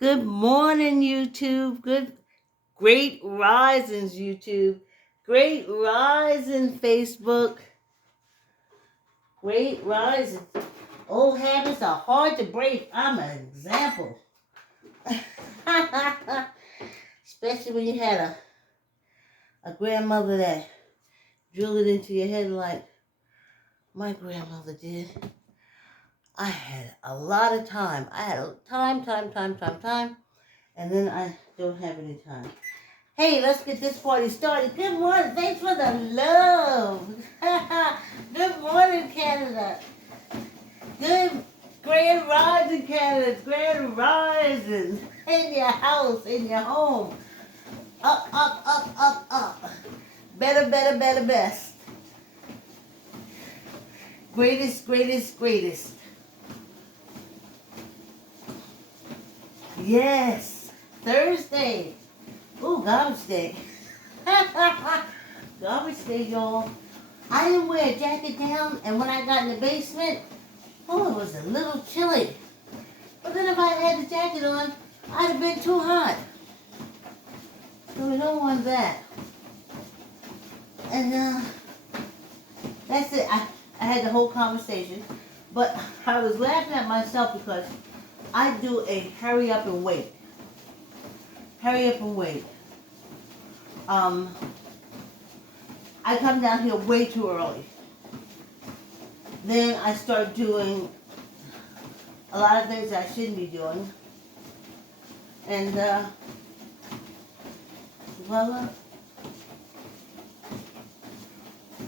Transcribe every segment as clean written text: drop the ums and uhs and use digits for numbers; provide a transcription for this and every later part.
Good morning, YouTube. Great risings, YouTube. Great rising, Facebook. Great rising. Old habits are hard to break. I'm an example. Especially when you had a grandmother that drilled it into your head like my grandmother did. I had a lot of time. I had time, and then I don't have any time. Hey, let's get this party started. Good morning. Thanks for the love. Good morning, Canada. Good grand rising, Canada. Grand rising. In your house, in your home. Up. Better, best. Greatest. Yes. Thursday. Ooh, garbage day. Garbage day, y'all. I didn't wear a jacket down, and when I got in the basement, oh, it was a little chilly. But then if I had the jacket on, I'd have been too hot. So we don't want that. And that's it. I had the whole conversation, but I was laughing at myself because I do a hurry up and wait. I come down here way too early. Then I start doing a lot of things I shouldn't be doing. And, voila.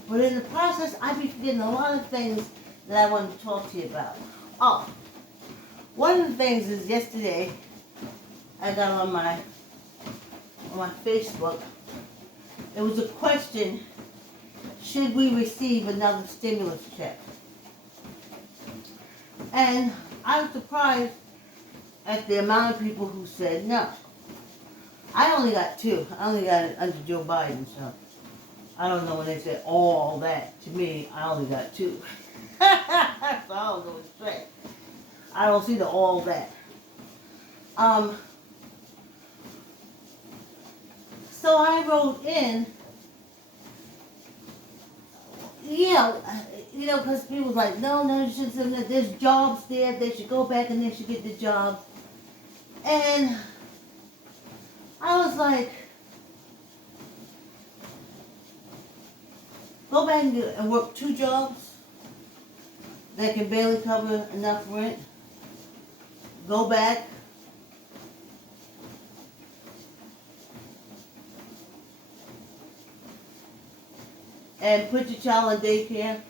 But in the process, I be forgetting a lot of things that I wanted to talk to you about. Oh, one of the things is yesterday, I got on my Facebook, it was a question, should we receive another stimulus check? And I was surprised at the amount of people who said no. I only got two. I only got it under Joe Biden, so I don't know when they said all that. To me, I only got two. So I don't know what to say. I don't see the all that. So I wrote in, because people was like, no, you shouldn't. There's jobs there. They should go back and they should get the job. And I was like, go back and work two jobs that can barely cover enough rent. Go back. And put your child in daycare.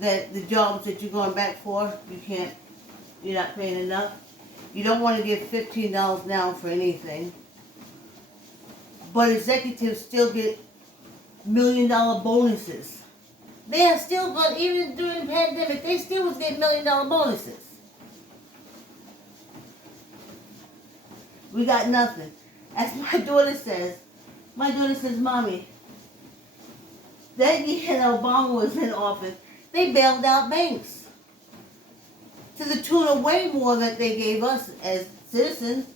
That the jobs that you're going back for, you're not paying enough. You don't want to give $15 now for anything. But executives still get $1 million bonuses. They are still going, even during the pandemic, they still was getting $1 million bonuses. We got nothing. As my daughter says, Mommy, that year that Obama was in office, they bailed out banks to the tune of way more that they gave us as citizens.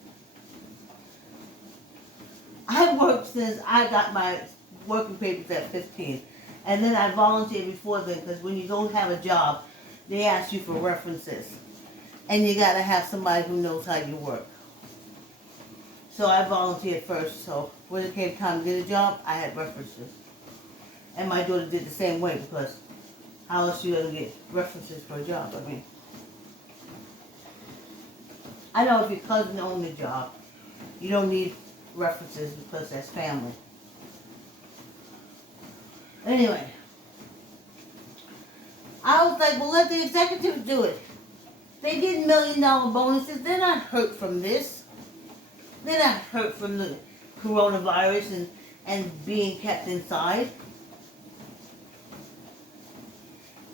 I worked since I got my working papers at 15. And then I volunteered before then, because when you don't have a job, they ask you for references. And you got to have somebody who knows how you work. So I volunteered first. So when it came time to get a job, I had references. And my daughter did the same way, because how else you going to get references for a job? I mean, I know if your cousin owned a job, you don't need references because that's family. Anyway, I was like, well, let the executives do it. They get $1 million bonuses. They're not hurt from this. They're not hurt from the coronavirus and being kept inside.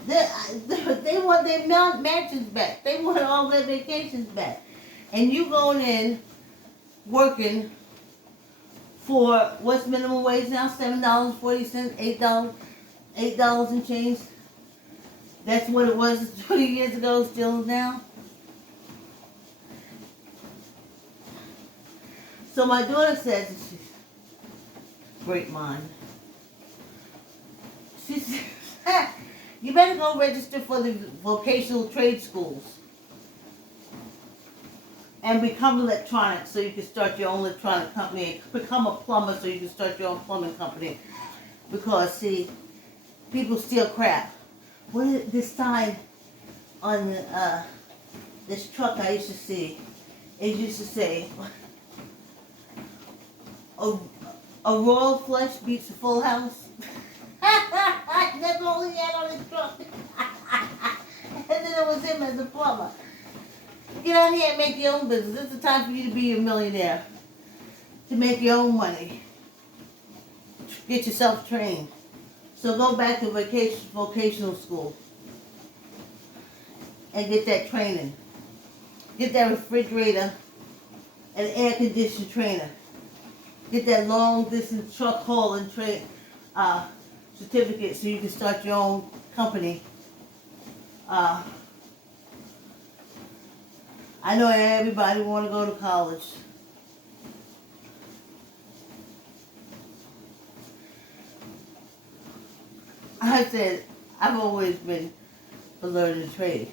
They want their mansions back. They want all their vacations back. And you going in, working for, what's minimum wage now? $7.40, $8 and change. That's what it was 20 years ago, still now. So my daughter says, she's great mind. She says, you better go register for the vocational trade schools and become electronics so you can start your own electronic company. Become a plumber so you can start your own plumbing company. Because, see, people steal crap. What is this sign on this truck I used to see? It used to say, a royal flush beats a full house. That's all he had on his truck. And then it was him as a plumber. Get out here and make your own business. It's the time for you to be a millionaire. To make your own money. Get yourself trained. So go back to vocational school. And get that training. Get that refrigerator and air conditioning trainer. Get that long distance truck hauling certificate so you can start your own company. I know everybody want to go to college. I said, I've always been for learning a trade.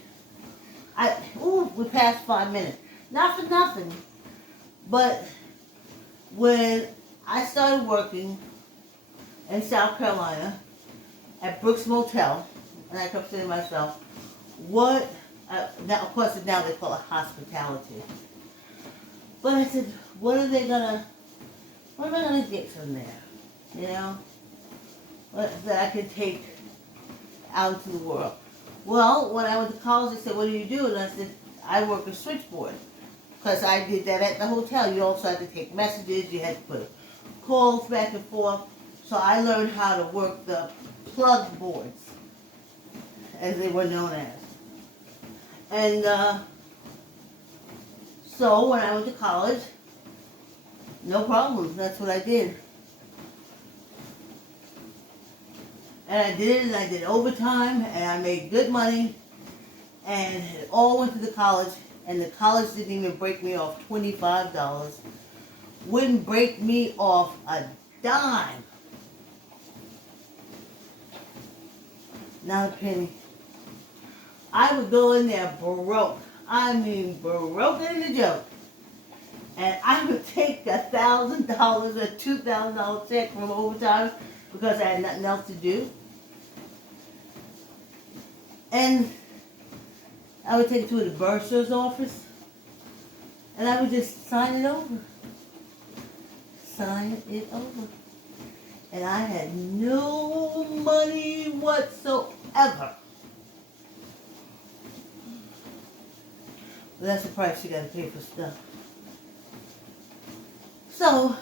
We passed 5 minutes. Not for nothing, but when I started working in South Carolina at Brooks Motel, and I kept saying to myself, now of course now they call it hospitality. But I said, what am I gonna get from there? You know? That I can take out into the world. Well, when I went to college, they said, what do you do? And I said, I work a switchboard. Because I did that at the hotel. You also had to take messages. You had to put calls back and forth. So I learned how to work the plug boards, as they were known as. And so when I went to college, no problem. That's what I did. And I did it, and I did overtime, and I made good money, and it all went to the college, and the college didn't even break me off $25. Wouldn't break me off a dime. Not a penny. I would go in there broke. I mean broke in the joke. And I would take $1,000 or $2,000 check from overtime because I had nothing else to do. And I would take it to the bursar's office, and I would just sign it over. Sign it over. And I had no money whatsoever. But that's the price you gotta pay for stuff. So,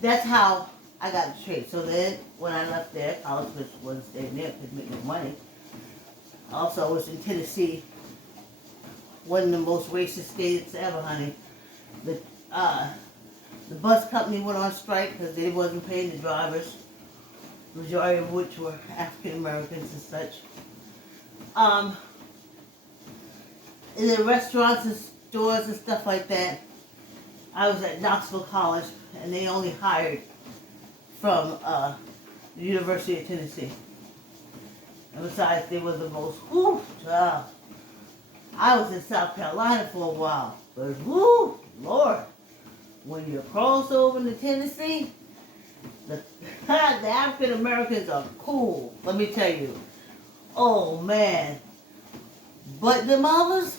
that's how I got the trade. So then, when I left there, college was staying there, couldn't make no money. Also, I was in Tennessee, one of the most racist states ever, honey. The bus company went on strike because they wasn't paying the drivers, majority of which were African Americans and such. In the restaurants and stores and stuff like that, I was at Knoxville College, and they only hired from the University of Tennessee. And besides, they were the most, I was in South Carolina for a while, but Lord, when you cross over to Tennessee, the African Americans are cool, let me tell you. Oh man. But the mothers,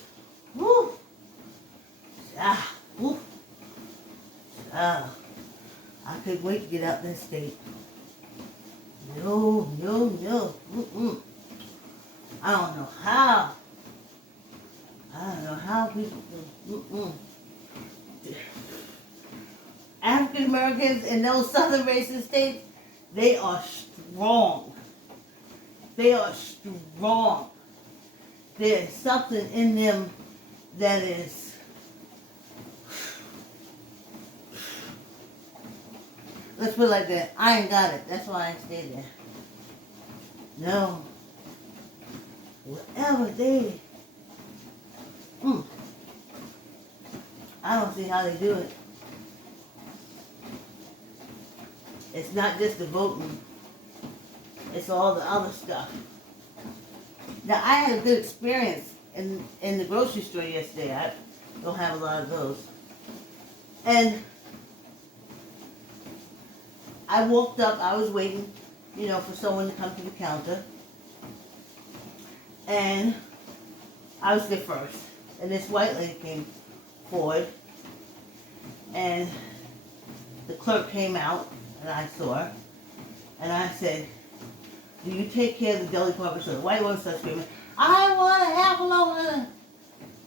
I couldn't wait to get out that state. No. I don't know how people do. African Americans in those southern racist states, they are strong. They are strong. There's something in them that is let's put it like that. I ain't got it. That's why I ain't stay there. No. Whatever I don't see how they do it. It's not just the voting. It's all the other stuff. Now, I had a good experience in the grocery store yesterday. I don't have a lot of those. And I walked up. I was waiting, for someone to come to the counter. And I was there first. And this white lady came forward. And the clerk came out, and I saw her. And I said, do you take care of the deli department? So the white woman started screaming, I want a half a loaf.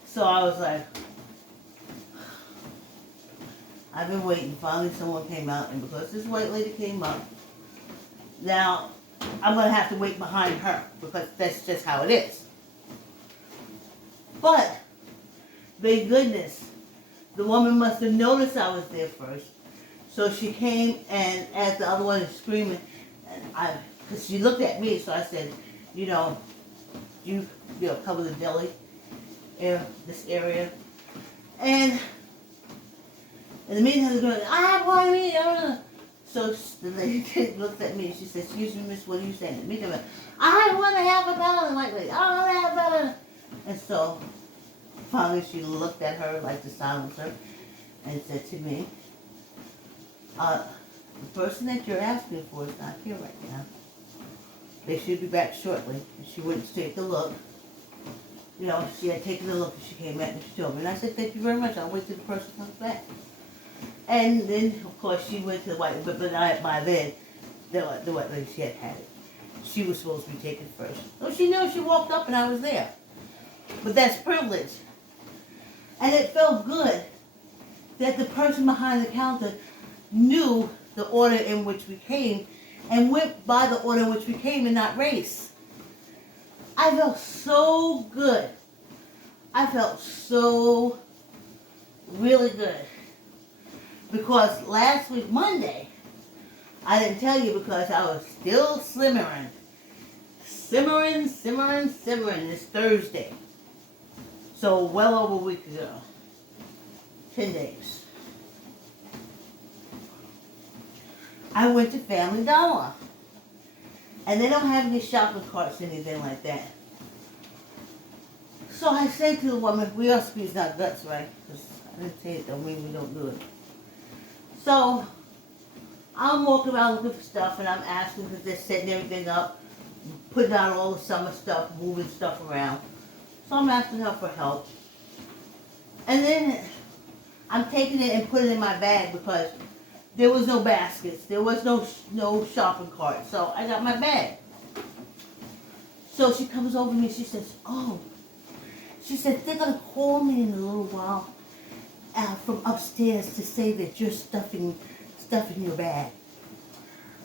So I was like, I've been waiting. Finally someone came out, and because this white lady came up, now I'm going to have to wait behind her because that's just how it is. But, thank goodness, the woman must have noticed I was there first. So she came, and as the other one is screaming, and because she looked at me, so I said, you cover the deli, this area. And in the meantime, they're going, I want me. So the lady looked at me and she said, excuse me, miss, what are you saying? Me, I want to have a ballot. Like, I want to have a ballot. And so finally she looked at her like to silence her and said to me, the person that you're asking for is not here right now. They should be back shortly. And she went to take a look. She had taken a look and she came back and she told me. And I said, thank you very much. I'll wait till the person comes back. And then, of course, she went to the white, but by then, the white lady, she had it. She was supposed to be taken first. So she knew. She walked up and I was there. But that's privilege. And it felt good that the person behind the counter knew the order in which we came and went by the order in which we came and not race. I felt so good. I felt so really good. Because last week, Monday, I didn't tell you because I was still simmering. Simmering. It's Thursday. So well over a week ago. 10 days. I went to Family Dollar. And they don't have any shopping carts or anything like that. So I say to the woman, we all squeeze our guts, right? Because I didn't say it don't mean we don't do it. So I'm walking around looking for stuff and I'm asking because they're setting everything up, putting out all the summer stuff, moving stuff around. So I'm asking her for help. And then I'm taking it and putting it in my bag because there was no baskets. There was no shopping cart. So I got my bag. So she comes over to me and she says, oh. She said, they're going to call me in a little while from upstairs to say that you're stuffing your bag.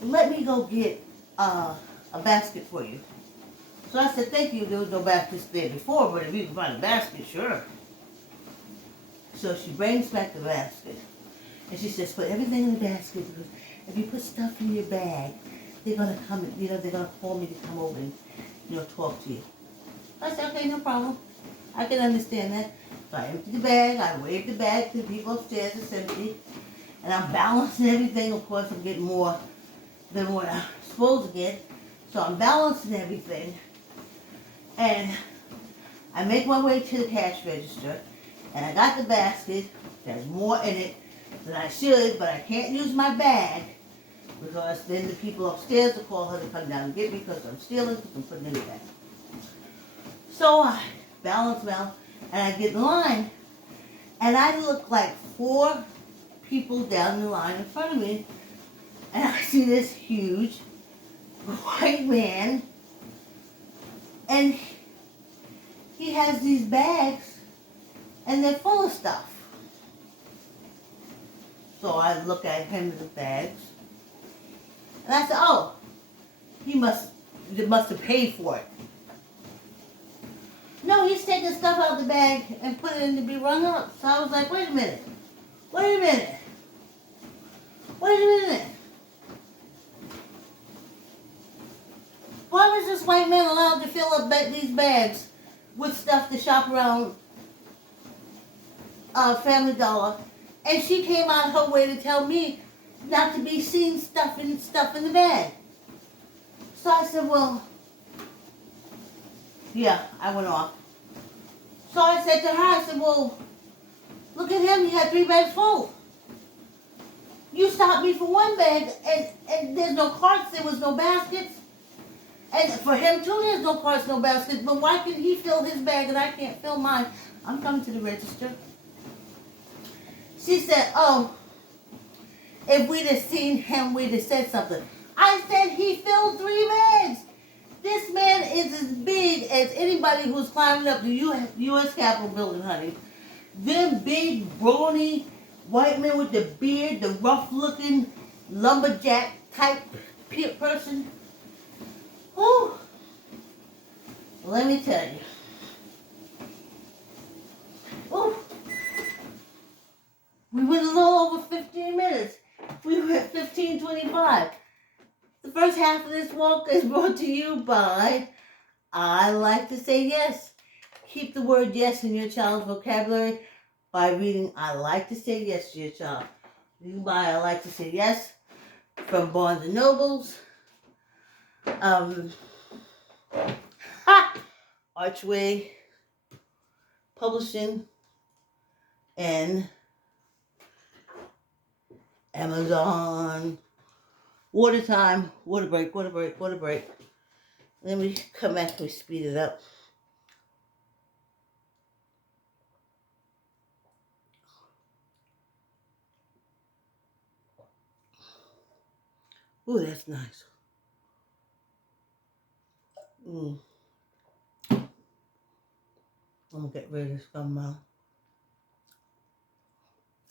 Let me go get a basket for you. So I said, thank you. There was no baskets there before, but if you can find a basket, sure. So she brings back the basket. And she says, put everything in the basket because if you put stuff in your bag, they're going to come, they're going to call me to come over and, talk to you. I said, okay, no problem. I can understand that. So I emptied the bag, I waved the bag to the people upstairs, it's empty. And I'm balancing everything. Of course, I'm getting more than what I'm supposed to get. So I'm balancing everything. And I make my way to the cash register. And I got the basket. There's more in it than I should, but I can't use my bag because then the people upstairs will call her to come down and get me because I'm stealing because I'm putting it in the bag. So I balance out and I get in line and I look like 4 people down the line in front of me and I see this huge white man and he has these bags and they're full of stuff. So I look at him in the bags and I said, oh, they must have paid for it. No, he's taking stuff out of the bag and put it in to be rung up. So I was like, wait a minute. Why was this white man allowed to fill up these bags with stuff to shop around Family Dollar? And she came out of her way to tell me not to be seen stuffing stuff in the bag. So I said, well, yeah, I went off. So I said to her, I said, well, look at him, he had 3 bags full. You stopped me for 1 bag, and there's no carts, there was no baskets. And for him too, there's no carts, no baskets. But why can he fill his bag and I can't fill mine? I'm coming to the register. She said, oh, if we'd have seen him, we'd have said something. I said he filled 3 bags. This man is as big as anybody who's climbing up the U.S. Capitol building, honey. Them big, brawny white men with the beard, the rough-looking lumberjack type person. Whew. Let me tell you. Ooh. We went a little over 15 minutes. We were at 15:25. The first half of this walk is brought to you by I Like to Say Yes. Keep the word yes in your child's vocabulary by reading I Like to Say Yes to your child. You can buy I Like to Say Yes from Barnes & Nobles, Archway Publishing, and Amazon. Water time, water break. Let me come back and speed it up. Ooh, that's nice. I'm gonna get rid of this gum now.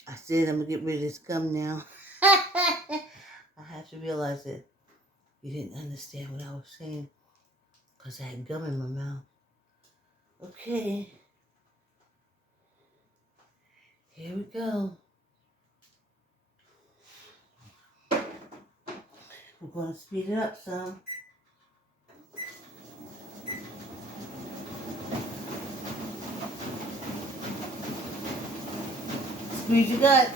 I said I'm gonna get rid of this gum now. I have to realize that you didn't understand what I was saying because I had gum in my mouth. Okay. Here we go. We're going to speed it up some. Squeeze your gut.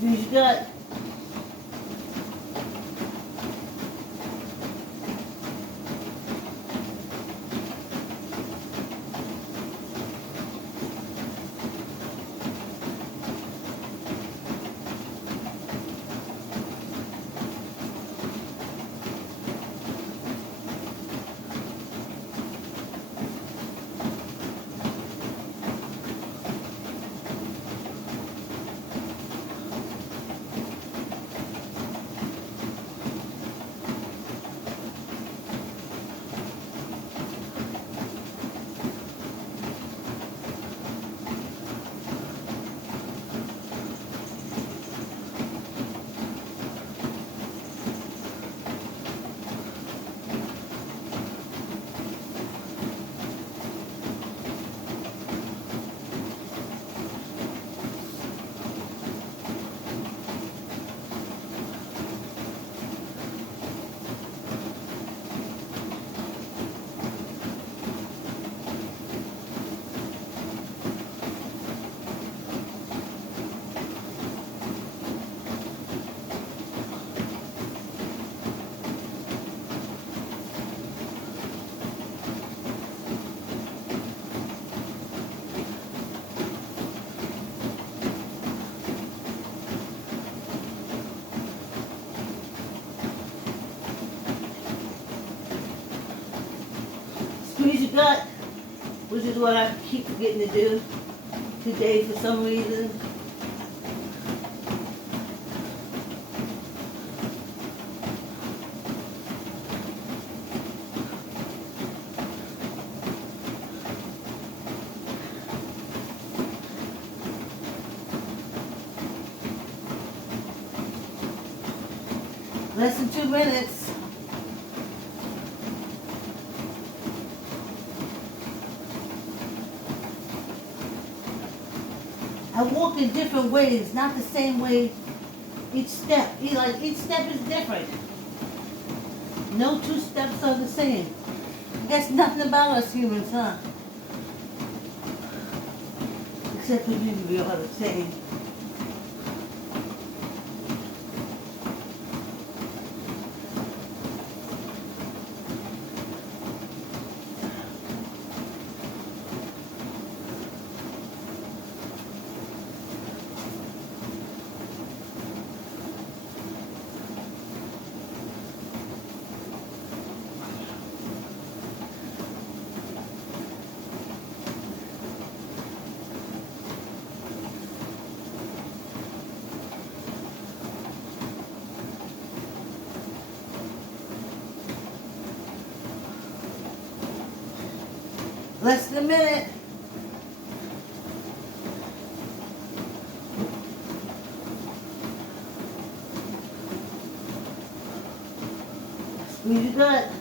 Squeeze your gut. Squeeze your gut, which is what I keep forgetting to do today for some reason. Less than 2 minutes. I walk in different ways, not the same way each step. Each step is different. No 2 steps are the same. I guess nothing about us humans, huh? Except for you, we are the same. Less than a minute. Squeeze your gut.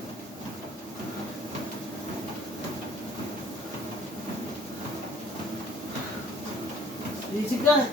Squeeze your gut.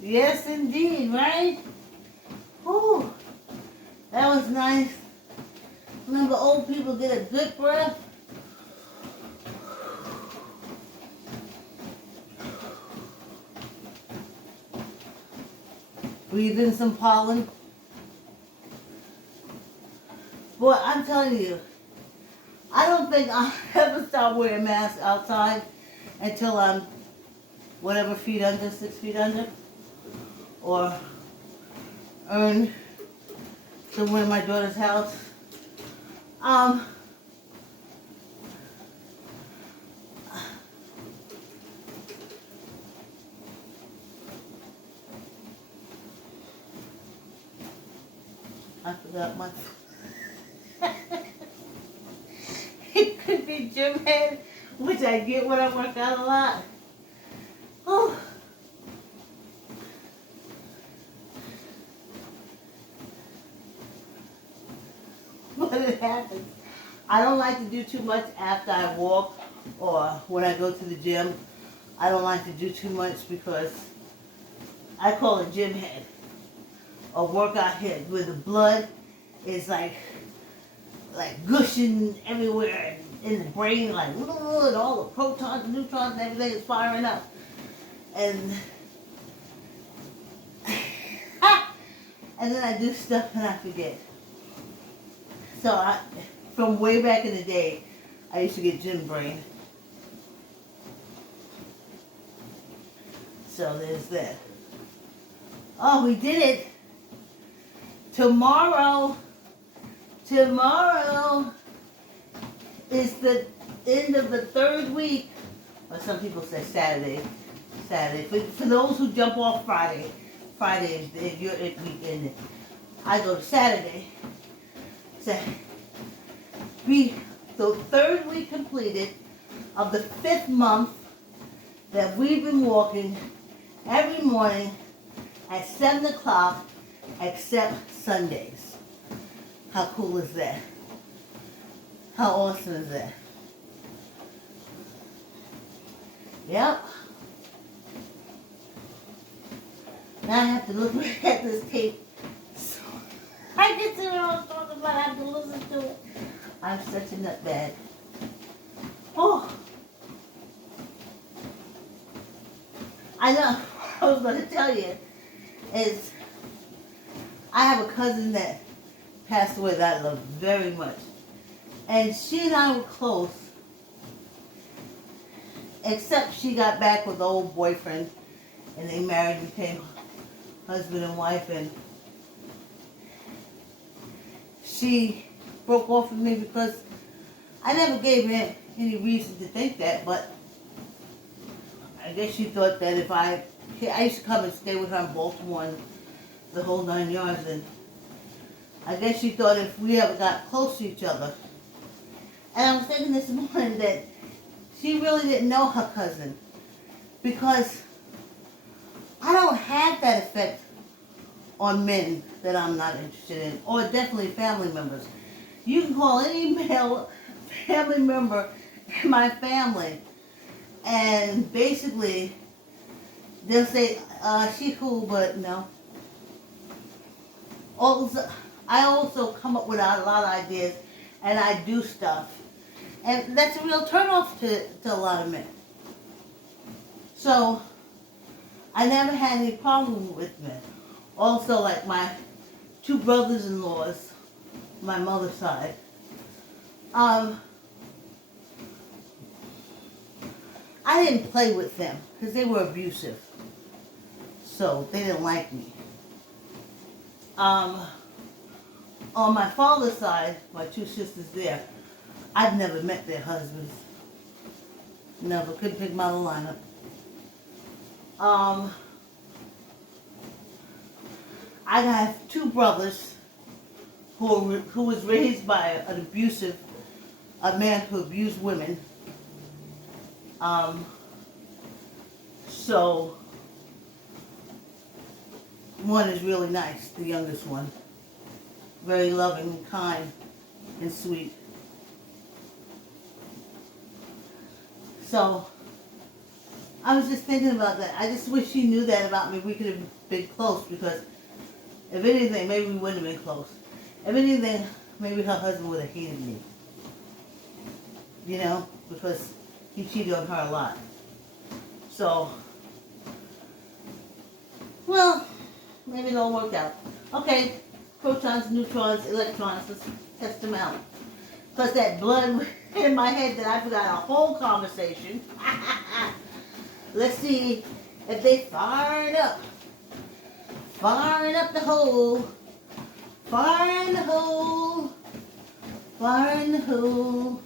Yes, indeed, right? Whew, that was nice. Remember, old people get a good breath. Breathe in some pollen. Boy, I'm telling you, I don't think I'll ever stop wearing masks outside until I'm whatever feet under, 6 feet under, or earn somewhere in my daughter's house. I forgot my. It could be gym head, which I get when I work out a lot. Oh. But it happens. I don't like to do too much after I walk or when I go to the gym. I don't like to do too much because I call it gym head or workout head, where the blood is like gushing everywhere in the brain, like, and all the protons and neutrons and everything is firing up. And and then I do stuff and I forget. So from way back in the day, I used to get gym brain. So there's that. Oh, we did it. Tomorrow is the end of the 3rd week. Or some people say Saturday. For those who jump off Friday is your weekend. I go to Saturday. The 3rd week completed of the 5th month that we've been walking every morning at 7 o'clock except Sundays. How cool is that? How awesome is that? Yep. Now I have to look back at this tape. So I get to know what I'm talking about. I have to listen to it. I'm such a nutbag. Oh. I know. I was going to tell you is I have a cousin that passed away that I love very much. And she and I were close, except she got back with the old boyfriend and they married, became husband and wife, and she broke off with me because I never gave her any reason to think that, but I guess she thought that if I used to come and stay with her in Baltimore and the whole 9 yards, and I guess she thought if we ever got close to each other. And I was thinking this morning that she really didn't know her cousin, because I don't have that effect on men that I'm not interested in, or definitely family members. You can call any male family member in my family, and basically they'll say, she's cool, but no. Also, I also come up with a lot of ideas, and I do stuff. And that's a real turnoff to a lot of men. So, I never had any problem with men. Also, like my two brothers-in-laws, my mother's side, I didn't play with them because they were abusive. So, they didn't like me. On my father's side, my two sisters there, I've never met their husbands. Never. Couldn't pick them out of the lineup. I have two brothers who was raised by a man who abused women. So one is really nice, the youngest one. Very loving and kind and sweet. So I was just thinking about that. I just wish she knew that about me. We could have been close, because if anything, maybe we wouldn't have been close. If anything, maybe her husband would have hated me. You know, because he cheated on her a lot. So, well, maybe it'll work out. Okay, protons, neutrons, electrons, let's test them out. Plus that blood in my head that I forgot a whole conversation. Let's see if they firing up. Firing up the hole. Fire in the hole. Fire in the hole.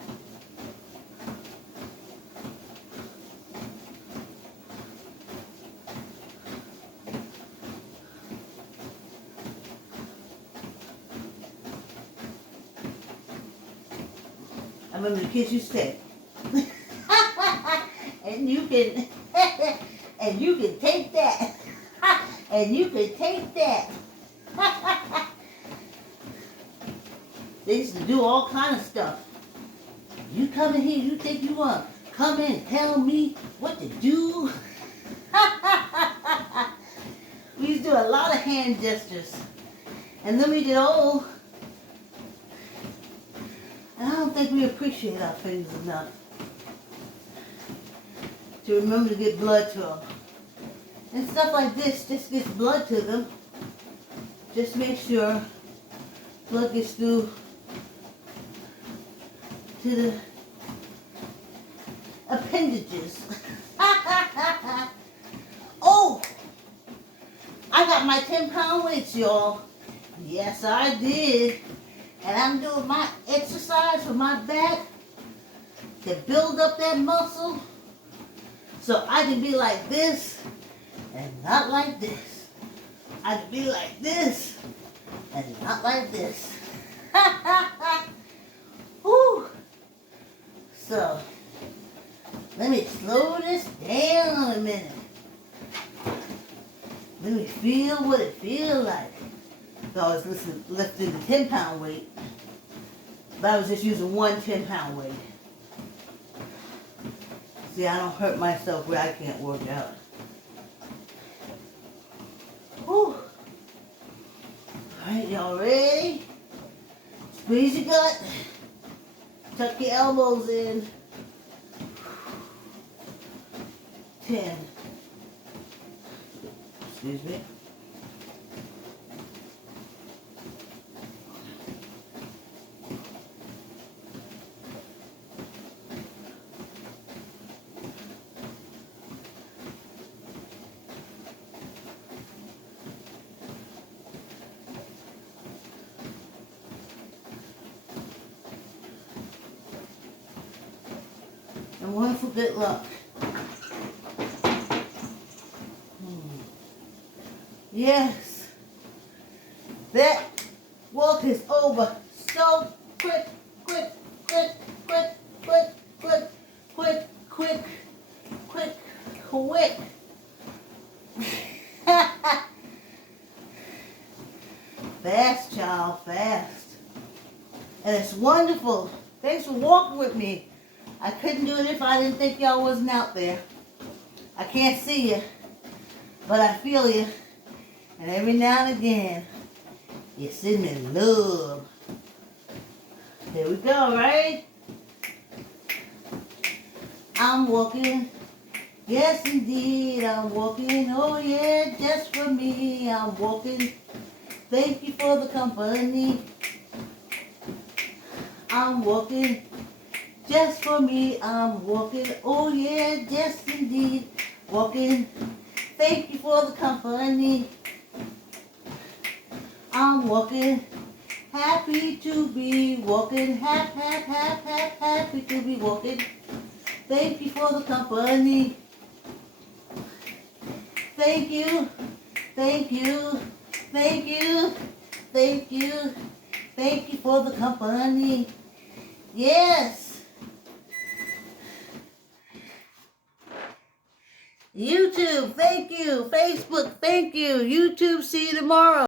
I remember the kids used to say, and you can, and you can take that, and you can take that. They used to do all kind of stuff. You come in here, you think you want to come in and tell me what to do? We used to do a lot of hand gestures. And then we get old, and I don't think we appreciate our fingers enough to remember to get blood to them. And stuff like this just gets blood to them. Just make sure blood gets through to the appendages. Oh! I got my 10-pound weights, y'all. Yes, I did. And I'm doing my exercise for my back to build up that muscle so I can be like this and not like this. I can be like this and not like this. Whew. So, let me slow this down a minute. Let me feel what it feels like. So I was lifting the 10-pound weight, but I was just using one 10-pound weight. See, I don't hurt myself where I can't work out. Whew. Alright, y'all ready? Squeeze your gut. Tuck your elbows in. 10, Excuse me. And wonderful good luck. Yes, that walk is over so quick, quick, quick, quick, quick, quick, quick, quick, quick, quick. Fast, child, fast. And it's wonderful. Thanks for walking with me. I couldn't do it if I didn't think y'all wasn't out there. I can't see you, but I feel you. And every now and again, you're sitting in love. Here we go, right? I'm walking. Yes, indeed, I'm walking. Oh, yeah, just for me, I'm walking. Thank you for the company. I'm walking. Just for me, I'm walking. Oh, yeah, just indeed, walking. Thank you for the company. I'm walking, happy to be walking, happy to be walking. Thank you for the company. Thank you, thank you, thank you, thank you, thank you for the company. Yes. YouTube, thank you. Facebook, thank you. YouTube, see you tomorrow.